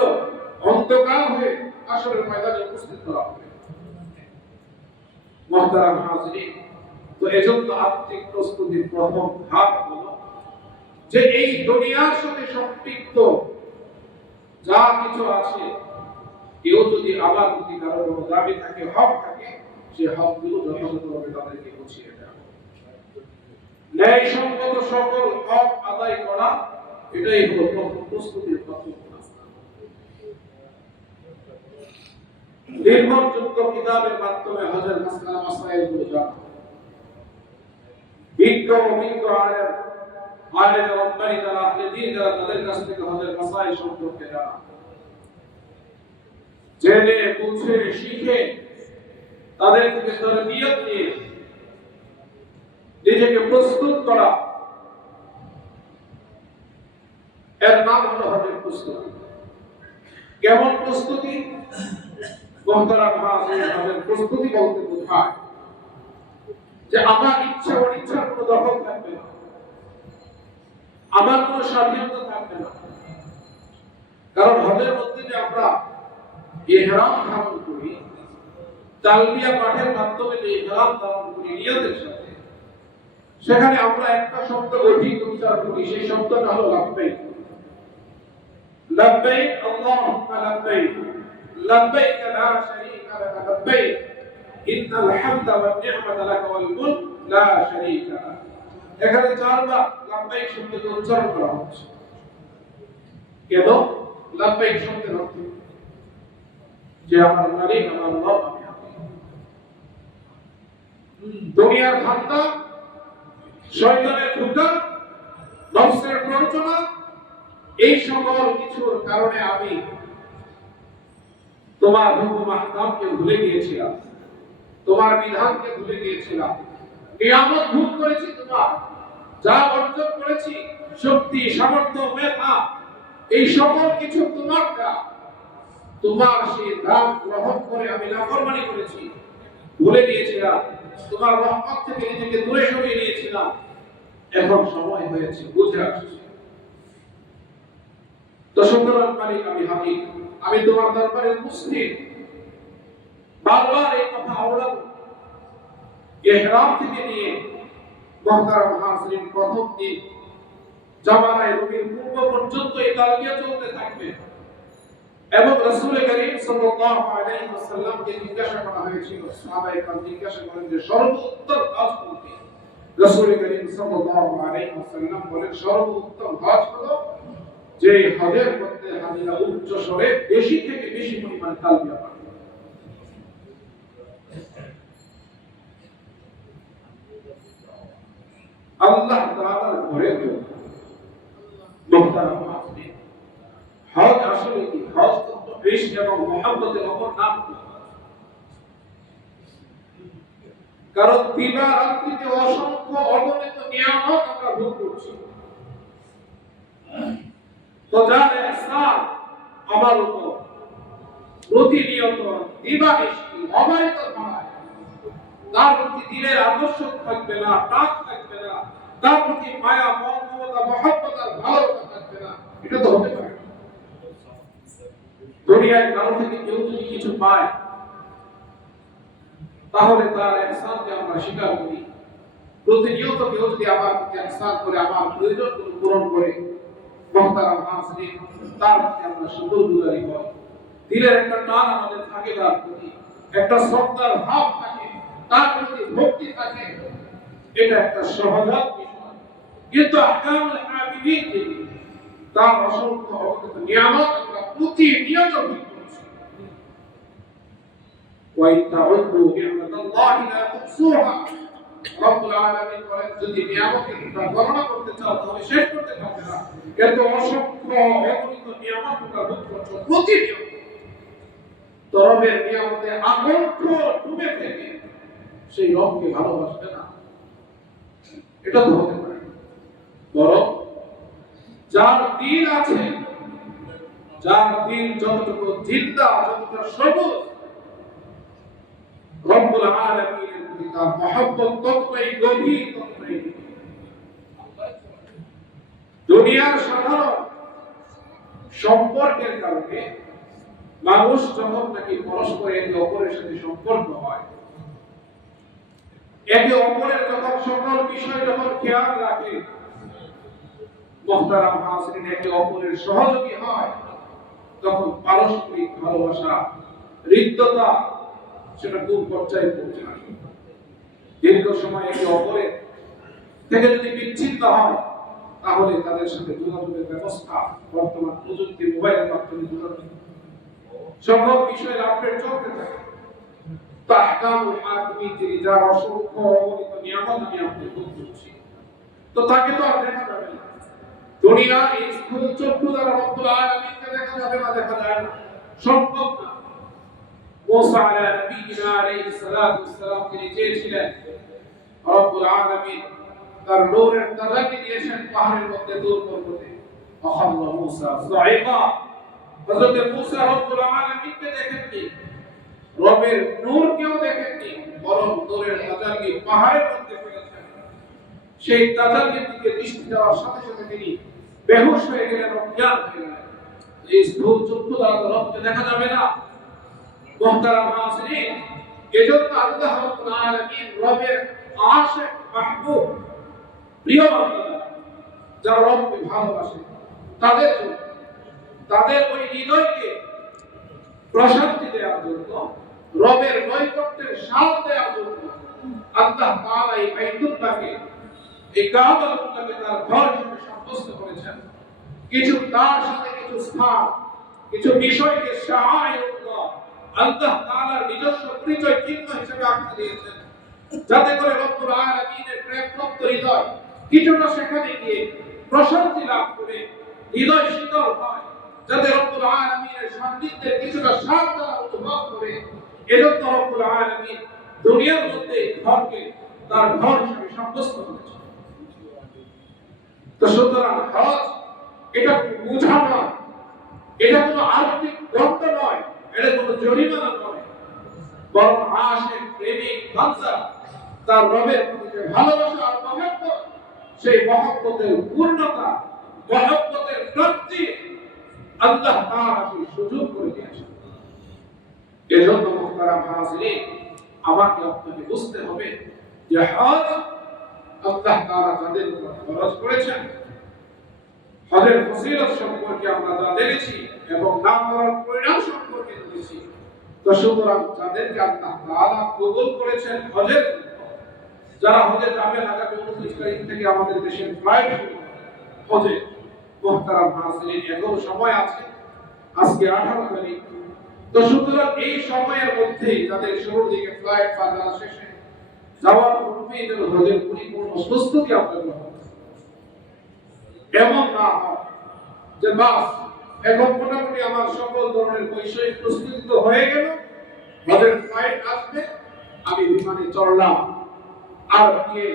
অন্ধকার হয়ে আসরের ময়দানে উপস্থিত করা হবে। মুহতারাম হাজিরিন, তো এজন্য আত্মিক প্রস্তুতির প্রথম ধাপ হলো যে এই দুনিয়ার সাথে সম্পৃক্ত যা কিছু আছে, কেউ যদি আমার প্রতি কারো কোনো দাবি থাকে, হক থাকে, সে হকগুলো যথাযথভাবে তাদেরকে বুঝিয়ে দেওয়া, ন্যায়সঙ্গত সকল হক আদায় করা, এটাই হলো প্রথম প্রস্তুতির প্রথম। নির্ভরযোগ্য কিতাবের মাধ্যমে হজের মাসআলা মাসাইলগুলো জানা, বিজ্ঞ আলেম রব্বানি যারা আহলে দ্বীন যারা তাদের কাছ থেকে হজের মাসাইল সম্পর্কে জানা, জেনে বুঝে শিখে তাদের থেকে তারবিয়ত নিয়ে নিজেকে প্রস্তুত করা, এর নাম হলো হজের প্রস্তুতি। কেমন প্রস্তুতি? মুহতারাম হাজিরিন, হজের প্রস্তুতি বলতে বোঝায় যে আমার ইচ্ছা অনিচ্ছার কোনো দখল থাকবে না, আমার কোনো স্বাধীনতা থাকবে না। কারণ হজের মধ্যে যে আমরা ইহরাম ধারণ করি, তালবিয়া পাঠের মাধ্যমে যে ইহরাম ধারণ করি নিয়তের সাথে, সেখানে আমরা একটা শব্দ অধিক উচ্চারণ করি, সেই শব্দটা হলো লাব্বাইক। লাব্বাইক আল্লাহুম্মা লাব্বাইক, লাব্বাইক লা শারীকা লাক, লাব্বাইক ইন্নাল হামদা ওয়ান নি'মাতা লাক ওয়াল মুলক লা শারীকা লাক। এখানে চারবার লাব্বাইক শব্দটি উচ্চারণ করা হচ্ছে। কেন? লাব্বাইক শব্দের অর্থ যে আমার মালিক, আমার রব, আমি আপনি। দুনিয়ার ধান্দা, শয়তানের ধোঁকা, নফসের প্ররোচনা, এই সকল কিছুর কারণে আমি তোমার হুকুম আহকামকে ভুলে গিয়েছিলাম, তোমার বিধানকে ভুলে গিয়েছিলাম, নিয়ামত ভুল করেছি, তোমার যা অর্জন করেছি, শক্তি, সামর্থ্য, মেধা, এই সকল কিছু তোমার দান। তোমার সেই দান গ্রহণ করে আমি নাফরমানি করেছি, ভুলে গিয়েছিলাম, তোমার রহমত থেকে নিজেকে দূরে সরিয়ে নিয়েছিলাম। এখন সময় হয়েছে, বুঝে আসছে। তো সুতরাং মালিক, আমি হাকিক, আমি তোমার দরবারে উপস্থিত। বারবার এই কথা আওড়ানো, ইহরাম থেকে নিয়ে মুহতারাম হাজিরিন প্রথম দিন জামানায় রবির পূর্ব পর্যন্ত এই তালবিয়া চলতে থাকবে। এবং রাসূল করিম সাল্লাল্লাহু আলাইহি ওয়াসাল্লামকে জিজ্ঞাসা করা হয়েছিল, সাহাবায়ে কেরাম জিজ্ঞাসা করেন যে সর্বোত্তম হজ কোনটি? রাসূল করিম সাল্লাল্লাহু আলাইহি ওয়াসাল্লাম বলেন, সর্বোত্তম হজ হলো যে হজের মধ্যে হাজিরা উচ্চ স্বরে বেশি থেকে বেশি পরিমাণে তালবিয়া পাঠ করে। আল্লাহ তাআলার ঘরে তো মুহতারাম হাজিরিন, হজ আসলে কি? হজ তো ইশক এবং মুহাব্বতের অপর নাম। কারণ দিবা রাত্রিতে অসংখ্য অগণিত নিয়ামত আমরা ভোগ করছি। তো যার ইহসান আমার উপর প্রতিনিয়ত দিবানিশি অবারিত হয়, তার প্রতি দিলের আকর্ষণ থাকবে না, টাক থাকবে না, তার প্রতি মায়া, মমতা, মহব্বত আর ভালোবাসা থাকবে না, এটা তো হতে পারে না। দুনিয়ায় কারো থেকে কেউ যদি কিছু পায়, তাহলে তার ইহসানকে আমরা স্বীকার করি। প্রতিনিয়ত কেউ যদি আমার প্রতি ইহসান করে, আমার প্রয়োজনগুলো পূরণ করে, মুহতারাম হাজিরিন, তার প্রতি আমরা শুকরগুজারি হই। দিলের একটা টান আমাদের থাকে তার প্রতি, একটা শ্রদ্ধার ভাব থাকে, তার প্রতি ভক্তি থাকে, এটা একটা সহজাত বিষয়। কিন্তু আহকামুল আবিদিন থেকে তার অসংখ্য অগণিত নিয়ামত আমরা প্রতিনিয়ত ভোগ করছি। ওয়া ইন তাউদ্দু নি'মাতাল্লাহি লা তুহসুহা, রব্বুল আলামিন বলেন, যদি নিয়ামতের তোমরা গণনা করতে চাও তাহলে শেষ করতে পারবে না। কিন্তু অসংখ্য অগণিত নিয়ামত তোমরা ভোগ করছো প্রতিনিয়ত। রবের নিয়ামতে আকণ্ঠ ডুবে থেকে সেই রবকে ভালোবাসবে না, এটা তো হতে পারে না। বরং যার দিল আছে, যার দিল যতটুকু জিন্দা, যতটা সবুজ, রব্বুল আলামিনের প্রতি তার মহব্বত ততটাই গভীর, ততটাই। দুনিয়ার সাধারণ সম্পর্কের কারণে মানুষ যখন নাকি পরস্পর একে অপরের সাথে সম্পর্ক হয়, একে অপরের যখন সকল বিষয় যখন খেয়াল রাখে, মুহতারাম হাজিরিন, একে অপরের সহযোগী হয়, তখন পারস্পরিক ভালোবাসা, হৃদ্যতা সেটা কোন পর্যায়ে পৌঁছে আসে। দীর্ঘ সময় একে অপরের থেকে যদি বিচ্ছিন্ন হয়, তাহলে তাদের সাথে যোগাযোগের ব্যবস্থা বর্তমান প্রযুক্তি মোবাইলের মাধ্যমে যোগাযোগ সকল বিষয়ের আপডেট চলতে থাকে। তাহকামুল হাকিমিন যিনি, যার অসংখ্য অগণিত নিয়ামত আমি আপনাকে ভোগ করছি, তো তাকে তো আর দেখা যাবে না। দুনিয়ার এই স্থূল চক্ষু দ্বারা রব্বুল আলামিনকে দেখা যাবে না, দেখা যায় না, সম্ভব না। মুসা আলাইহিস সালাম তিনি চেয়েছিলেন রব্বুল আলামিন তার নূরের তাজাল্লি দিয়েছেন পাহাড়ের মধ্যে দূর পর্বতে। আল্লাহ মুসা যায়কা, হযরত মুসা রব্বুল আলামিনকে দেখেননি, রবের নূরকেও দেখেননি, বরং নূরের তাজাল্লি পাহাড়ের মধ্যে ফেলেছেন। সেই তাজাল্লির দিকে দৃষ্টি দেওয়ার সাথে সাথে তিনি বেহুশ হয়ে গেলেন, অজ্ঞান হয়ে গেলেন। এই স্থূল চক্ষু দ্বারা রবকে দেখা যাবে না। মুহতারাম হাজিরিন, এজন্য আল্লাহ রাব্বুল আলামিন রবের আশিক মাহবুব, প্রিয় বান্দা যারা রবকে ভালোবাসে, তাদের জন্য, তাদের ওই হৃদয়কে প্রশান্তি দেওয়ার জন্য, রবের নৈকট্যের স্বাদ দেওয়ার জন্য আল্লাহ তাআলা এই বাইতুল্লাহকে, এই কাবাতুল্লাহকে তার ঘর হিসেবে সাব্যস্ত করেছেন। কিছু তার সাথে কিছু স্থান, কিছু বিষয়কে শাআইরুল্লাহ, আল্লাহ তাআলার নিজস্ব পরিচয় চিহ্ন হিসেবে আখ্যা দিয়েছেন, যাতে করে রব্বুল আলামিনের প্রেমপ্রাপ্ত হৃদয় কিছুটা সেখানে গিয়ে প্রশান্তি লাভ করে হৃদয় শীতল হয়, যাতে রব্বুল আলামিনের সান্নিধ্যের কিছুটা স্বাদ তারা অনুভব করে। এজন্য রব্বুল আলামিন দুনিয়ার মধ্যে ঘরকে তার ঘর হিসেবে সাব্যস্ত করেছেন। তো সুতরাং হজ এটা বোঝা নয়, এটা কোনো আর্থিক দণ্ড নয়, এটা কোনো জরিমানা নয়, বরং আশিক, প্রেমিক বান্দা তার রবের প্রতি ভালোবাসা আর মহব্বত, সেই মহব্বতের পূর্ণতা, মহব্বতের প্রাপ্তি আল্লাহ তাআলা সেই সুযোগ করে দিয়েছেন। এজন্য মুহতারাম হাজিরিন, আমাকে আপনাকে বুঝতে হবে যে হজ আল্লাহ তাআলা যাদের উপর ফরজ করেছেন, হজের ফজিলত সম্পর্কে আমরা যা জেনেছি এবং না করার পরিণাম সম্পর্কে জেনেছি, তো সুতরাং যাদেরকে আল্লাহ তাআলা কবুল করেছেন হজের, যারা হজে যাবেন আগামী 29 তারিখ থেকে আমাদের দেশের ফ্লাইট শুরু হবে হজে, মুহতারাম হাজিরিন এখনো সময় আছে, আজকে 18 তারিখ। তো সুতরাং এই সময়ের মধ্যে যাদের শুরুর দিকে ফ্লাইট বা যারা শেষে যাওয়ার পূর্বে যেন হজের পরিপূর্ণ প্রস্তুতি আমরা গ্রহণ করি। এমন না হয় যে বাস এখন মোটামুটি আমার সকল ধরনের বৈষয়িক প্রস্তুতি তো হয়ে গেল, হজের ফ্লাইট আসবে, আমি বিমানে চড়লাম, আর গিয়ে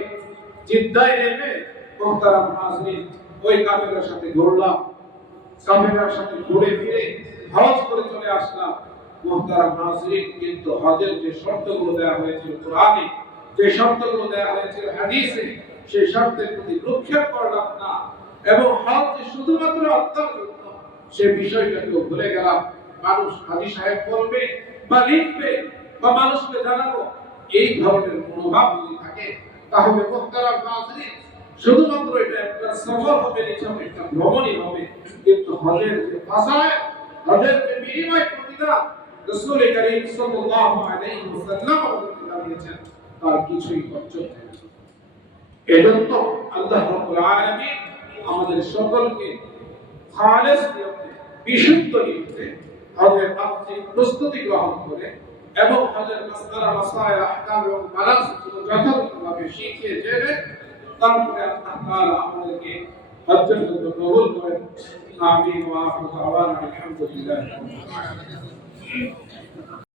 জিদ্দায় নেমে মুহতারাম হাজিরিন ওই কাফেলার সাথে ঘুরলাম, কাফেলার সাথে ঘুরে ফিরে হজ করে চলে আসলাম। মুহতারাম হাজিরিন, কিন্তু হজের যে শর্তগুলো দেওয়া হয়েছিল কোরআনে, যে শর্তগুলো দেওয়া হয়েছিল হাদিসে, সেই শর্তের প্রতি ভ্রুক্ষেপ করলাম না, এবং হজ যে শুধুমাত্র আল্লাহর জন্য, সে বিষয়টাকেও ভুলে গেলাম। মানুষ হাজী সাহেব বলবে বা লিখবে বা মানুষকে জানাবো, এই ধরনের মনোভাব যদি থাকে, তাহলে মুহতারাম হাজিরিন শুধুমাত্র এটা একটা সফর হবে, একটা ভ্রমণই হবে, কিন্তু হজের যে ভাষায়, হজের যে বিনিময় প্রতিদান রাসূল করিম সাল্লাল্লাহু আলাইহি ওয়াসাল্লাম আমাদেরকে জানিয়েছেন, তার কিছুই অর্জন নেই। এজন্য আল্লাহ রাব্বুল আলামিন আমাদের সকলকে খালেস নিয়তে, বিশুদ্ধ নিয়তে হজের আর্থিক প্রস্তুতি গ্রহণ করে এবং হজের মাসআলা, মাসাইল, আহকাম এবং মানাসিকগুলো যথাযথভাবে শিখিয়ে জেনে তারপরে আল্লাহ তাআলা আমাদেরকে হজ্জের জন্য কবুল করেন। আমিন ওয়া আখিরু দাওয়ানা আলহামদুলিল্লাহি রাব্বিল আলামিন।